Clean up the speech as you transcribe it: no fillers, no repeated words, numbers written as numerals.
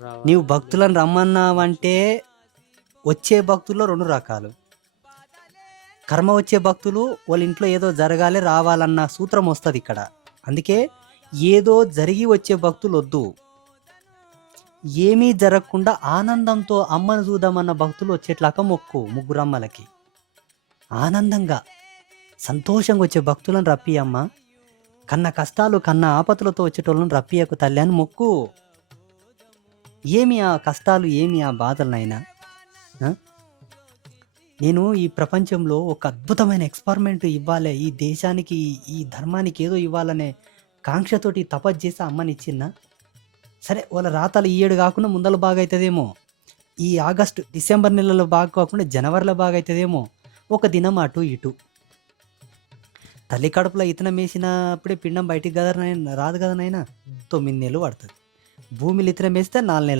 నీవు భక్తులను రమ్మన్నావంటే వచ్చే భక్తుల్లో 2 రకాలు. కర్మ వచ్చే భక్తులు వాళ్ళ ఇంట్లో ఏదో జరగాలి, రావాలన్న సూత్రం వస్తదిక్కడ. అందుకే ఏదో జరిగి వచ్చే భక్తులొద్దు. ఏమీ జరగకుండా ఆనందంతో అమ్మను చూద్దామన్న భక్తులు వచ్చేట్లాగా మొక్కు ముగ్గురమ్మలకి. ఆనందంగా, సంతోషంగా వచ్చే భక్తులను రప్పియమ్మ. కన్న కష్టాలు, కన్న ఆపతులతో వచ్చేటోళ్ళని రప్పియకు తల్లి అని మొక్కు. ఏమి ఆ కష్టాలు, ఏమి ఆ బాధలనైనా. నేను ఈ ప్రపంచంలో ఒక అద్భుతమైన ఎక్స్పెరిమెంట్ ఇవ్వాలి, ఈ దేశానికి, ఈ ధర్మానికి ఏదో ఇవ్వాలనే కాంక్షతోటి తపస్సు చేసి అమ్మనిచ్చిన్నా. సరే వాళ్ళ రాతలు ఈ ఏడు కాకుండా ముందల బాగా అవుతుందేమో, ఈ ఆగస్టు డిసెంబర్ నెలలో బాగా కాకుండా జనవరిలో బాగా అవుతుందేమో, ఒక దినం అటు ఇటు. తల్లి కడుపులో ఇతనం వేసినప్పుడే పిండం బయటికి రాదు కదా నాయన. 9 నెలలు పడుతుంది. భూమిలో ఇతనం వేస్తే 4 నెలలు.